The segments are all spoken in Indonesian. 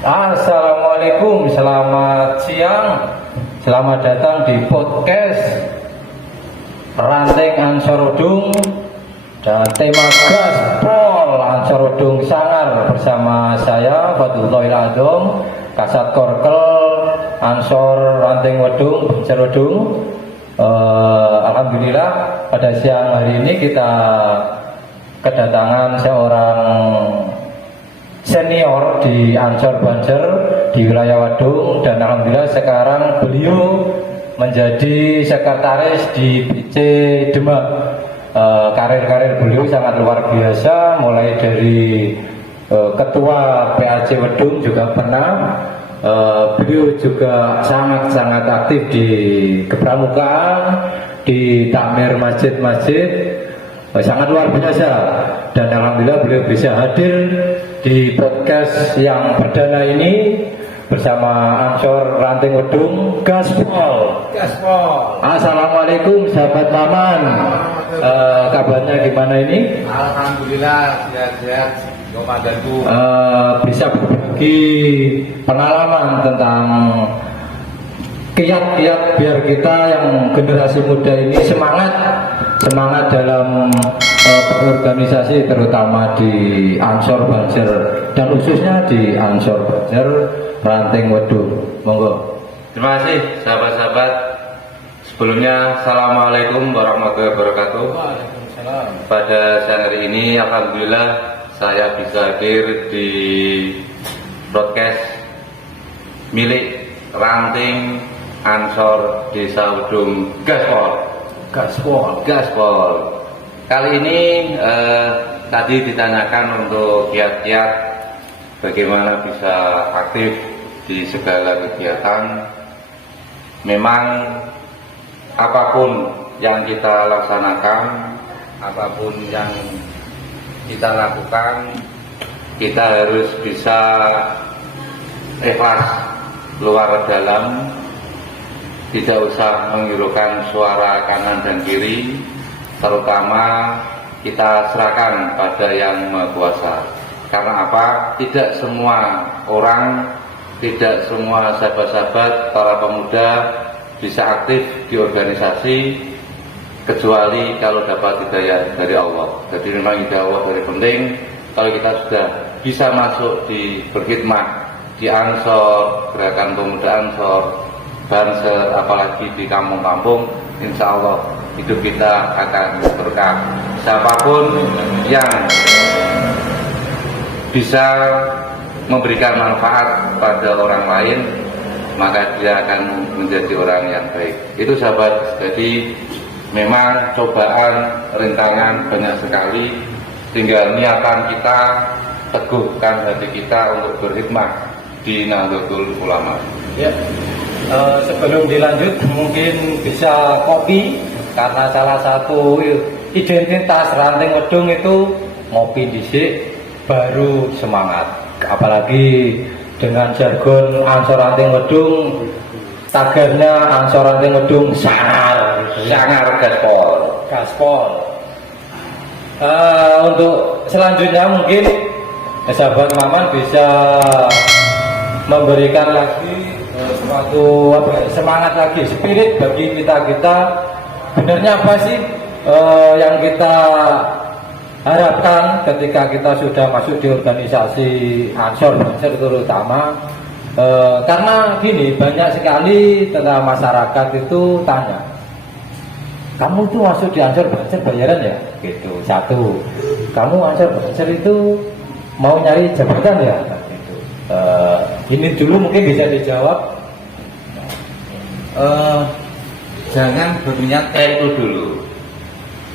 Assalamualaikum, selamat siang. Selamat datang di podcast Ranting Ansorudung dan tema Gaspol Ansorudung Sangar bersama saya Fadlullah Adom, Kasat Korkel Ansor Ranting Wedung Cerudung. Alhamdulillah pada siang hari ini kita kedatangan seorang senior di Ansor Banser di wilayah Wadung, dan alhamdulillah sekarang beliau menjadi sekretaris di BC Demak. Karir beliau sangat luar biasa, mulai dari ketua PAC Wedung juga pernah. Beliau juga sangat aktif di kepramukaan, di takmir masjid-masjid, sangat luar biasa. Dan alhamdulillah beliau bisa hadir di podcast yang perdana ini bersama Ansor Ranting Wedung Gaspol. Assalamualaikum sahabat Maman. Kabarnya gimana ini? Alhamdulillah sehat-sehat. Komandanku bisa berbagi pengalaman tentang kiat-kiat biar kita yang generasi muda ini semangat dalam berorganisasi, terutama di Ansor Banser dan khususnya di Ansor Banser Ranting Wedung. Monggo. Terima kasih sahabat-sahabat. Sebelumnya assalamualaikum warahmatullahi wabarakatuh. Waalaikumsalam. Pada siang hari ini alhamdulillah saya bisa hadir di broadcast milik Ranting Ansor Desa Wedung Gaspol. Kali ini tadi ditanyakan untuk kiat-kiat bagaimana bisa aktif di segala kegiatan. Memang apapun yang kita laksanakan, apapun yang kita lakukan, kita harus bisa ikhlas luar dalam, tidak usah menghiraukan suara kanan dan kiri, terutama kita serahkan pada Yang Maha Kuasa. Karena apa? Tidak semua orang, tidak semua sahabat-sahabat para pemuda bisa aktif di organisasi kecuali kalau dapat hidayah dari Allah. Jadi memang hidayah Allah very penting. Kalau kita sudah bisa masuk di berkhidmat di Ansor, Gerakan Pemuda Ansor Banser, apalagi di kampung-kampung, insya Allah hidup kita akan berkah. Siapapun yang bisa memberikan manfaat pada orang lain, maka dia akan menjadi orang yang baik. Itu sahabat. Jadi memang cobaan, rintangan banyak sekali. Tinggal niatan kita, teguhkan hati kita untuk berkhidmat di Nahdlatul Ulama. Ya. Sebelum dilanjut mungkin bisa kopi, karena salah satu identitas Ranting Wedung itu ngopi dhisik baru semangat. Apalagi dengan jargon Ansor Ranting Wedung, tagarnya Ansor Ranting Wedung sangar gaspol. Untuk selanjutnya mungkin sahabat Maman bisa memberikan lagi suatu semangat lagi, spirit bagi kita. Benarnya apa sih yang kita harapkan ketika kita sudah masuk di organisasi Ansor Banser terutama? Karena gini, banyak sekali tentang masyarakat itu tanya, kamu tuh masuk di Ansor Banser bayaran ya? Gitu. Satu, kamu Ansor Banser itu mau nyari jabatan ya? Gitu. Ini dulu mungkin bisa dijawab. Jangan berniat kayak itu dulu.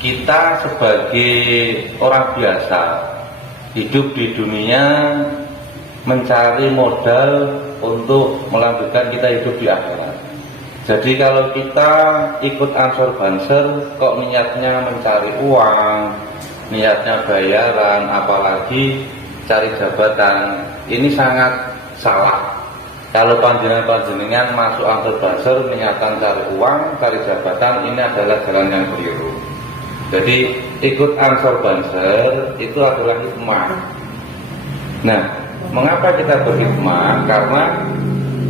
Kita sebagai orang biasa hidup di dunia mencari modal untuk melanjutkan kita hidup di akhirat. Jadi kalau kita ikut Ansor Banser kok niatnya mencari uang, niatnya bayaran, apalagi cari jabatan, ini sangat salah. Kalau panjenengan masuk Ansor Banser niatan cari uang, cari jabatan, ini adalah jalan yang keliru. Jadi ikut Ansor Banser itu adalah hikmah. Nah, Mengapa kita berhikmah? Karena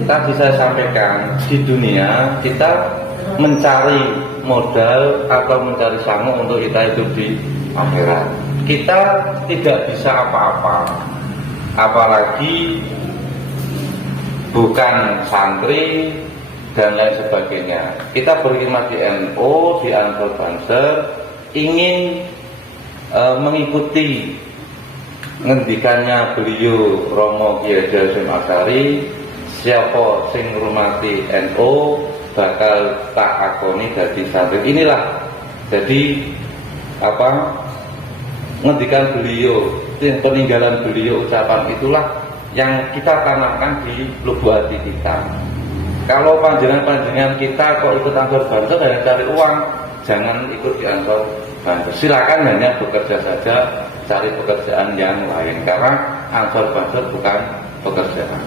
tadi saya sampaikan, di dunia kita mencari modal atau mencari sangu untuk kita hidup di akhirat. Kita tidak bisa apa-apa, apalagi bukan santri dan lain sebagainya. Kita berkhidmat di NU, di Ansor Banser, ingin mengikuti ngendikannya beliau Romo Kiai Hasyim Asy'ari, siapa sing ngurmati NU bakal tak akoni dadi santri. Inilah jadi ngendikan beliau, peninggalan beliau, ucapan itulah yang kita tanamkan di lubuk hati kita. Kalau panjenengan kita kok ikut Ansor Banser hanya cari uang, jangan ikut di Ansor Banser. Silakan hanya bekerja saja, cari pekerjaan yang lain, karena Ansor Banser bukan pekerjaan.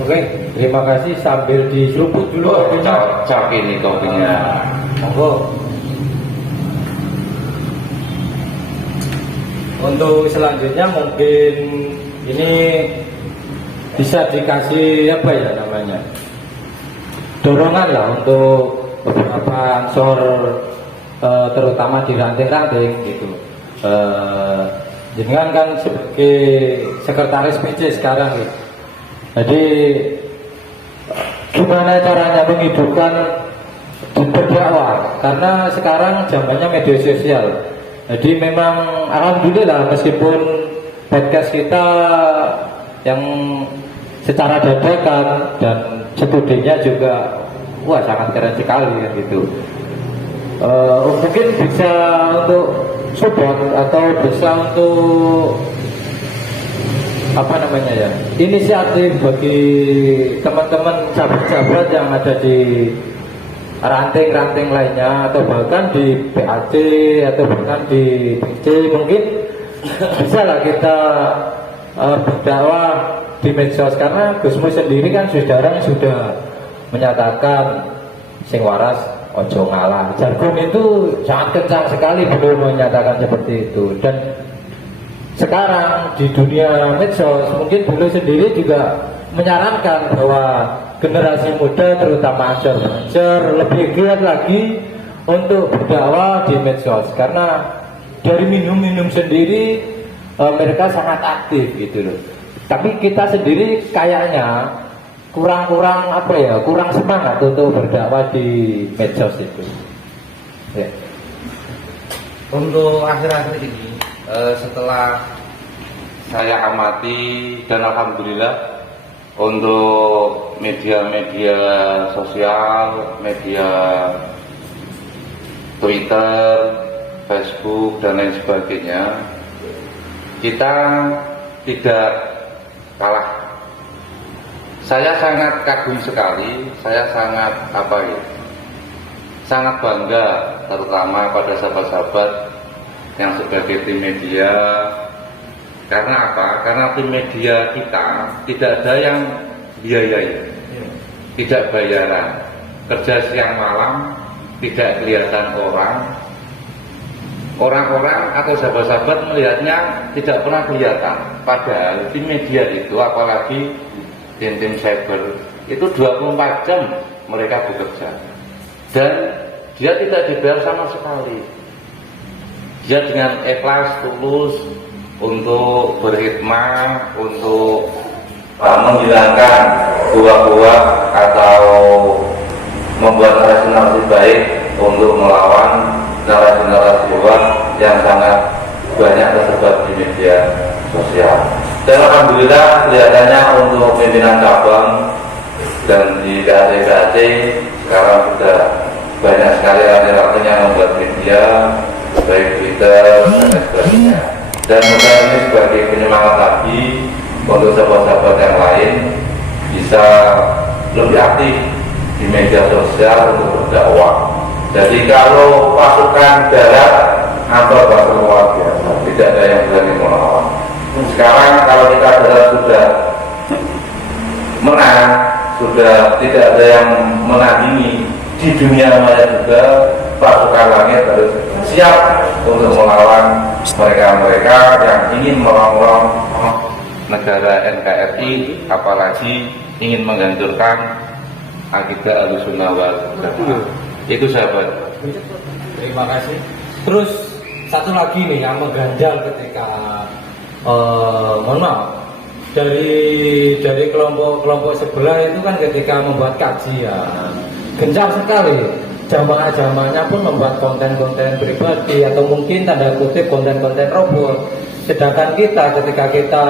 Oke, terima kasih. Sambil diseruput dulu kopinya. Cak ini kopinya. Monggo. Untuk selanjutnya mungkin ini bisa dikasih apa ya namanya, dorongan lah untuk beberapa ansor terutama di ranting-ranting gitu. Jenengan kan sebagai sekretaris PJ sekarang gitu. Jadi gimana caranya menghidupkan berdakwah, karena sekarang zamannya media sosial. Jadi memang alhamdulillah meskipun podcast kita yang secara dadakan dan studinya juga wah sangat keren sekali kan gitu. Mungkin bisa untuk support atau bisa untuk apa namanya ya, inisiatif bagi teman-teman sahabat-sahabat yang ada di ranting-ranting lainnya atau bahkan di PAC atau bahkan di PC, mungkin bisa lah kita berdakwah di medsos, karena Gusmus sendiri kan sudah menyatakan sing waras ojo ngalah. Jargon itu sangat kencang sekali beliau menyatakan seperti itu. Dan sekarang di dunia medsos mungkin beliau sendiri juga menyarankan bahwa generasi muda terutama Ansor lebih giat lagi untuk berdakwah di medsos, karena dari minum sendiri mereka sangat aktif gitu loh. Tapi kita sendiri kayaknya kurang semangat untuk berdakwah di medsos itu. Ya. Untuk akhir-akhir ini setelah saya amati dan alhamdulillah untuk media-media sosial, media Twitter, Facebook dan lain sebagainya, kita tidak kalah. Saya sangat kagum sekali, saya sangat sangat bangga terutama pada sahabat-sahabat yang sebagai tim media. Karena apa? Karena tim media kita tidak ada yang biayai, tidak bayaran, kerja siang malam, tidak kelihatan orang-orang atau sahabat-sahabat melihatnya tidak pernah kelihatan. Padahal tim media itu, apalagi tim cyber itu 24 jam mereka bekerja dan dia tidak dibayar sama sekali. Dia dengan ikhlas, tulus untuk berkhidmat, untuk menghilangkan buah-buah atau membuat narasi-narasi baik untuk melawan narasi-narasi buah yang sangat banyak tersebar di media sosial. Dan alhamdulillah kelihatannya untuk pimpinan cabang dan di PAC sekarang sudah banyak sekali artis-artis yang membuat media baik Twitter dan sebagainya. Dan mudah ini sebagai penyemangat lagi untuk sahabat-sahabat yang lain bisa lebih aktif di media sosial untuk berdakwah. Jadi kalau pasukan darat atau bahasa luar biasa, tidak ada yang berani melawan. Sekarang kalau kita sudah menang, sudah tidak ada yang menandingi di dunia maya juga, pasukan langit harus siap untuk melawan mereka-mereka yang ingin merongrong negara NKRI, apalagi ingin menghancurkan akidah Ahlussunnah wal Jamaah. Itu sahabat. Terima kasih. Terus satu lagi nih yang mengganjal ketika mohon maaf, dari kelompok sebelah itu kan ketika membuat kajian gencar sekali, jamaah-jamaahnya pun membuat konten-konten pribadi atau mungkin tanda kutip konten-konten robot. Sedangkan kita ketika kita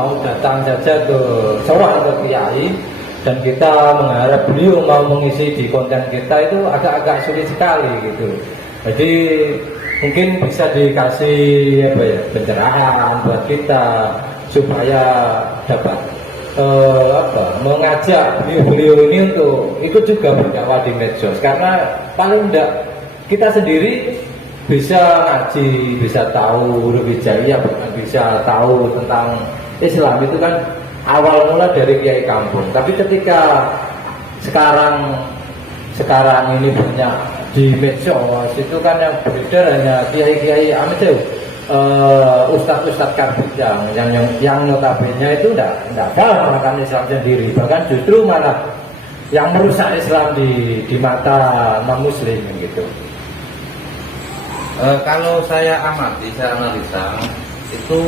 mau datang saja ke seorang atau kiai dan kita mengharap beliau mau mengisi di konten kita itu agak-agak sulit sekali gitu. Jadi mungkin bisa dikasih pencerahan buat kita supaya dapat mengajak beliau ini untuk ikut juga berdakwah di medsos, karena paling enggak kita sendiri bisa ngaji, bisa tahu lebih jaya, bahkan bisa tahu tentang Islam itu kan awal mula dari kiai kampung. Tapi ketika sekarang ini banyak di medsos itu kan yang beredar hanya kiai-kiai ustadz-ustadz karbit yang notabene itu tidak paham akan Islam sendiri, bahkan justru malah yang merusak Islam di mata non muslim gitu. Kalau saya amati, saya analisa itu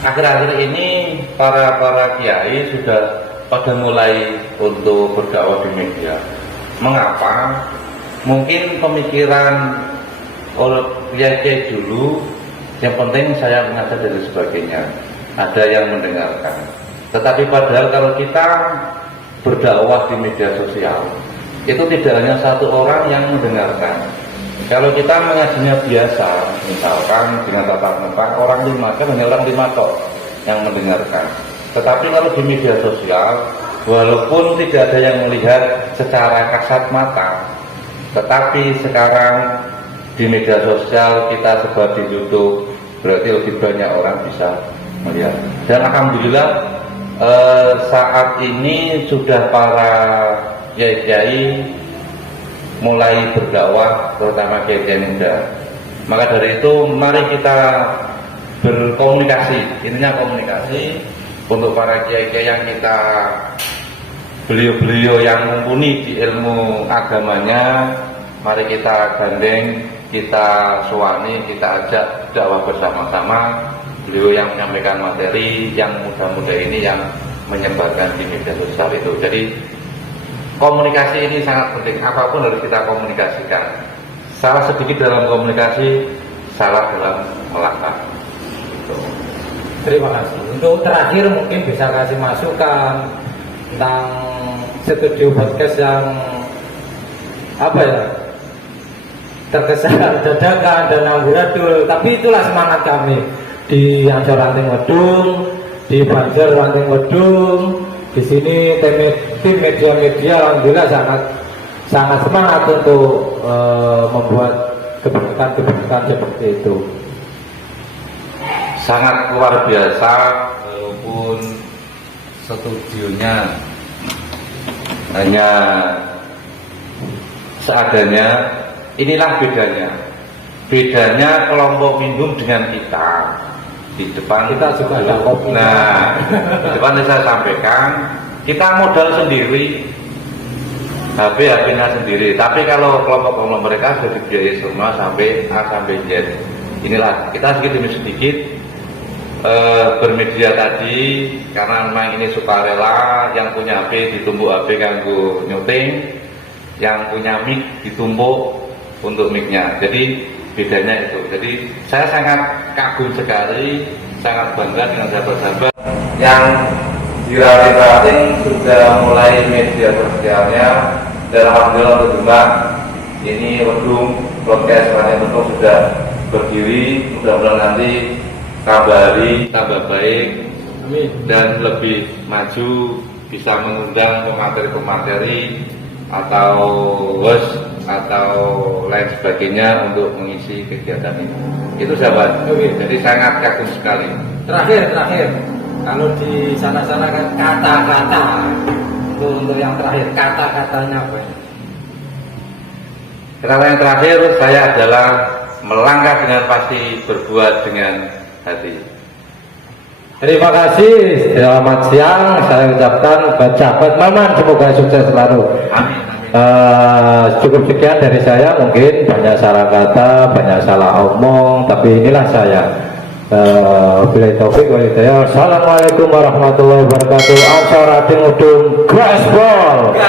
akhir-akhir ini para kiai sudah pada mulai untuk berdakwah di media. Mengapa? Mungkin pemikiran oleh kiai dulu, yang penting saya mengajar dan sebagainya, ada yang mendengarkan. Tetapi padahal kalau kita berdakwah di media sosial, itu tidak hanya satu orang yang mendengarkan. Kalau kita mengajinya biasa, misalkan dengan tatap muka, orang 5 kan hanya orang 5 tok yang mendengarkan. Tetapi kalau di media sosial, walaupun tidak ada yang melihat secara kasat mata, tetapi sekarang di media sosial kita sebar di YouTube, berarti lebih banyak orang bisa melihat. Dan alhamdulillah saat ini sudah para kiai mulai berdakwah, terutama kiai muda. Maka dari itu mari kita berkomunikasi, intinya komunikasi untuk para kiai yang kita beliau-beliau yang mumpuni di ilmu agamanya, mari kita gandeng, kita suwani, kita ajak dakwah bersama-sama. Beliau yang menyampaikan materi, yang muda-muda ini yang menyebarkan di media sosial itu. Jadi komunikasi ini sangat penting, apapun harus kita komunikasikan. Salah sedikit dalam komunikasi, salah dalam melangkah. Terima kasih. Untuk terakhir mungkin bisa kasih masukan tentang studio podcast yang terkesan dadakan dan amburadul, tapi itulah semangat kami di Ancol Ranting Wedung, di Banjar Ranting Wedung. Di sini tim media-media alhamdulillah sangat semangat untuk membuat kebijakan seperti itu. Sangat luar biasa, walaupun studionya hanya seadanya. Inilah bedanya kelompok minum dengan kita. Di depan kita juga ada kopi. Nah, di depan saya sampaikan, kita modal sendiri, HP-nya sendiri. Tapi kalau kelompok mereka sudah dibiayai semua sampai A sampai Z. Inilah kita sedikit demi sedikit bermedia tadi, karena memang ini sukarela. Yang punya HP ditumpuk HP ganggu nyuting, yang punya mic ditumpuk untuk mic-nya. Jadi bedanya itu. Jadi saya sangat kagum sekali, sangat bangga dengan sahabat-sahabat yang di Ranting sudah mulai media sosialnya. Dan alhamdulillah untuk Demak ini Wedung podcast Ranting Wedung sudah berdiri. Mudah-mudahan nanti kabari tambah baik dan lebih maju, bisa mengundang pemateri-pemateri atau host atau lain sebagainya untuk mengisi kegiatan ini. Itu sahabat. Jadi sangat kagum sekali. Terakhir, kalau di sana-sana kan kata-kata untuk yang terakhir, kata-katanya apa? Kata yang terakhir saya adalah melangkah dengan pasti, berbuat dengan hati. Terima kasih, selamat siang. Saya ucapkan sahabat Maman semoga sukses selalu. Amin. Cukup sekian dari saya, mungkin banyak salah kata, banyak salah omong, tapi inilah saya. Bila taufik wal hidayah. Assalamualaikum warahmatullahi wabarakatuh. Ansor Ading Udung Gaspol.